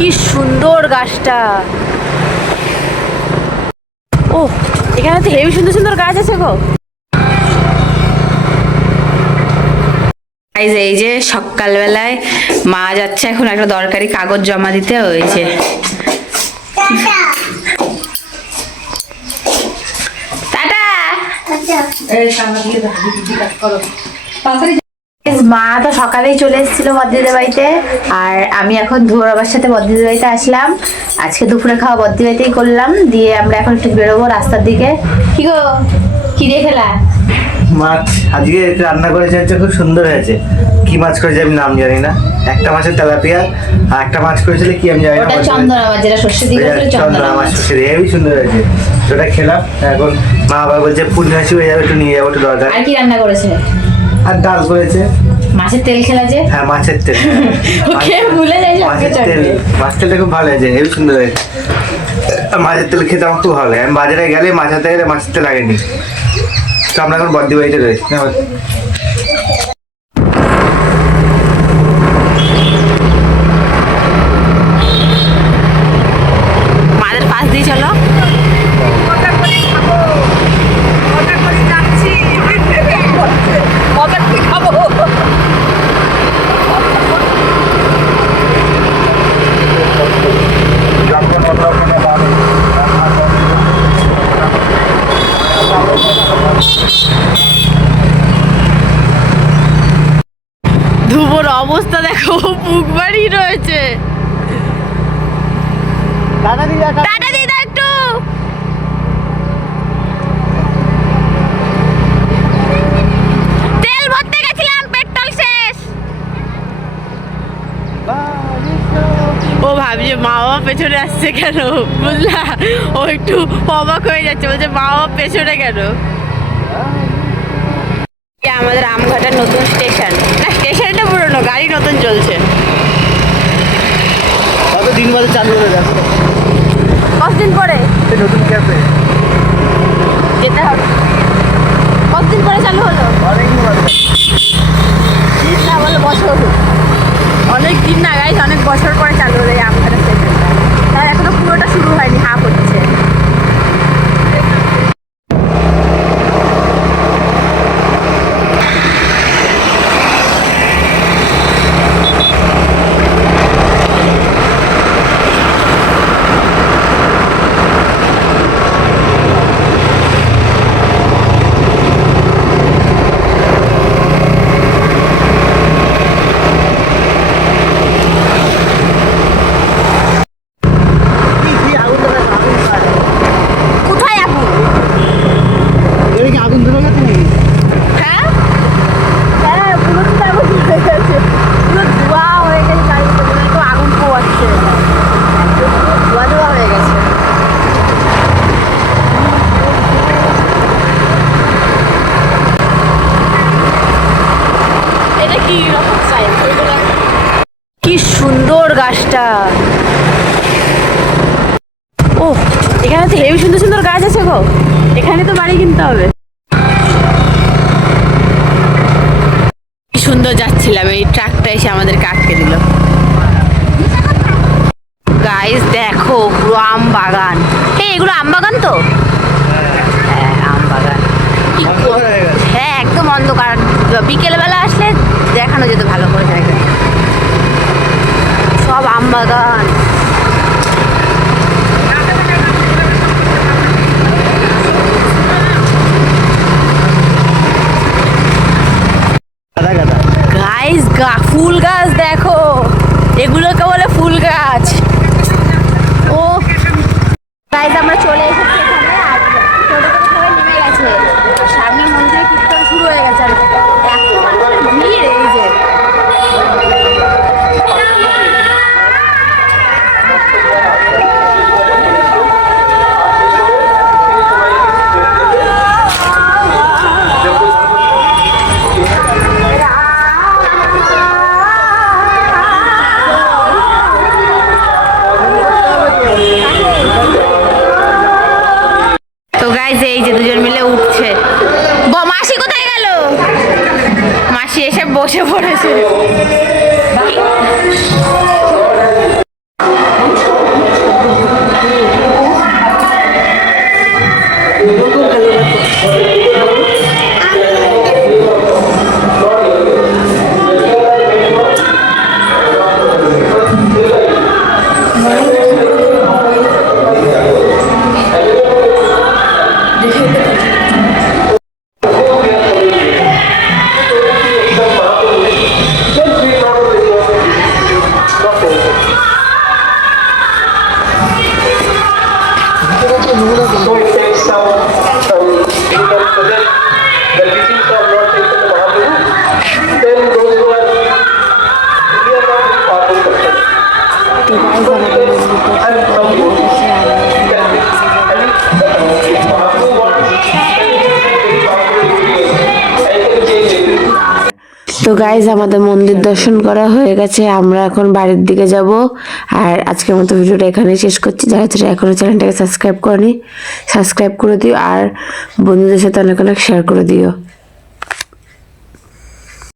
কি সুন্দর গাছটা। ও এখানে তো হেবি সুন্দর সুন্দর গাছ আছে গো। এই যে সকালবেলায় মা যাচ্ছে এখন একটা দরকারি কাগজ জমা দিতে। ওই যে টাটা। মা তো সকালেই চলে এসেছিল বদ্দিদের বাড়িতে, আর আমি এখন ধুয়োর বাবার সাথে বদ্দিদের বাড়িতে আসলাম। আজকে দুপুরে খাওয়া বদ্দির বাড়িতেই করলাম, দিয়ে আমরা এখন একটু বেরোবো রাস্তার দিকে। কি গো, কি দিয়ে খেলা? মাছ আজকে রান্না করেছে, হচ্ছে খুব সুন্দর হয়েছে। কি মাছ করেছে আমি নাম জানি না। একটা মাছের তেলাপিয়া, আর একটা মাছ করেছিল কি আমি জানি না। ওটা চন্দনা মাছ, যেটা সর্ষে দিয়ে করেছিল চন্দনা মাছ। হেবি সুন্দর হয়েছে, ওটা খেলাম। এখন মা আবার বলছে পূর্ণিমাসী হয়ে যাবে, একটু নিয়ে যাবো, একটু দরকার। আর কি রান্না করেছে? আর ডাল করেছে। মাছের তেল খেলা যে? হ্যাঁ মাছের তেল। ওকে ভুলে যাই। মাছের তেল, মাছের তেলটা খুব ভালো হয়েছে, হেবি সুন্দর হয়েছে। মাছের তেল খেতে আমার খুব ভালো লাগে। আমি বাজারে গেলে মাছ হাতে গেলে মাছের তেল লাগেনি। তো আমরা এখন বদ্দি বাড়িতে রয়েছি। মাদের পাশ দিয়ে চলো। ধুবোর অবস্থা দেখো, বুক বাড়ি রয়েছে। টাটা দিয়ে দাও একটু। তেল ভরতে গেছিলাম, পেট্রোল শেষ। ও ভাবছে মা বাবা পেছনে আসছে কেন, বুঝলা? ও একটু অবাক হয়ে যাচ্ছে, বলছে মা বাবা পেছনে কেন। আমাদের আমঘাটার নতুন স্টেশন, না স্টেশনটা পুরনো, গাড়ি নতুন চলছে। দিন বাদে চালু হয়ে যাচ্ছে। কতদিন পরে নতুন ক্যাফে যেতে হবে? কতদিন পরে চালু হলো? না বলো বছর, অনেক দিন না গাইজ, অনেক বছর পরে চালু হলো এই আমঘাটা স্টেশনটা। তার এখনো পুরোটা শুরু হয়নি, হাফ হচ্ছে। কি সুন্দর গাছটা। ও এখানে তো হেবি সুন্দর সুন্দর গাছ আছে গো। এখানে তো বাড়ি কিনতে হবে। কি সুন্দর যাচ্ছিলাম, এই ট্রাকটা এসে আমাদেরকে আটকে দিল। গাইস দেখো পুরো আম বাগান। এগুলো আম বাগান তো? হ্যাঁ আম বাগান। হ্যাঁ একদম অন্ধকার, বিকেলবেলা আসলে দেখানো যেত ভালো করে জায়গা। সব আম বাগান। গাইস ফুল গাছ দেখো, এগুলোকে বলে ফুল গাছ। ও গাইস আমরা চলে এসেছি এখানে, আর টোটো থেকে সবাই নেমে গেছে। সামনের মন্দিরে কীর্তন শুরু হয়ে গেছে, আর এত মানুষের ভিড়। এই যে বসে পড়েছে। তো গাইজ আমাদের মন্দির দর্শন করা হয়ে গেছে, আমরা এখন বাড়ির দিকে যাব। আর আজকের মতো ভিডিওটা এখানেই শেষ করছি। যারা যারা এখনো চ্যানেলটাকে সাবস্ক্রাইব করনি সাবস্ক্রাইব করে দিও, আর বন্ধুদের সাথে অনেক অনেক শেয়ার করে দিও।